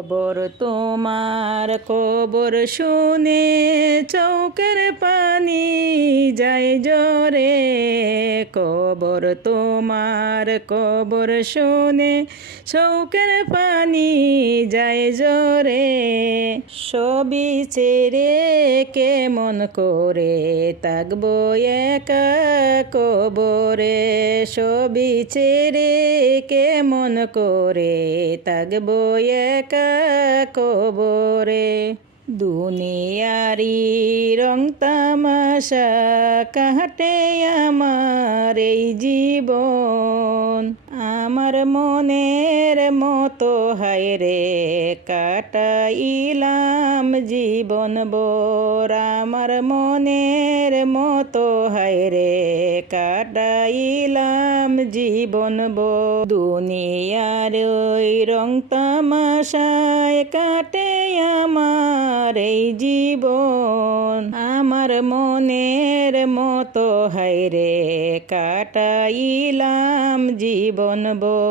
কবর তোমার কবর শুনে চৌকের পানি যায় জরে। কবর তোমার কবর শুনে চৌকের পানি যায় জরে। সবই ছেড়ে কেমন করে থাকবো একা কবরে। সবই ছেড়ে কেমন করে থাকবো একা কবরে। দুনিয়ারি রং তামাশা কাটে আমার এই জীবন। আমার মনের মতো হায়রে কাটাইলাম জীবন ভর। আমার মনের মতো হায়রে কাটাইলাম জীবন ভর। দুনিয়ার ওই রং তামাশায় কাটে আমার এই জীবন। আমার মনের মতো হায়রে কাটাইলাম জীবন ভর।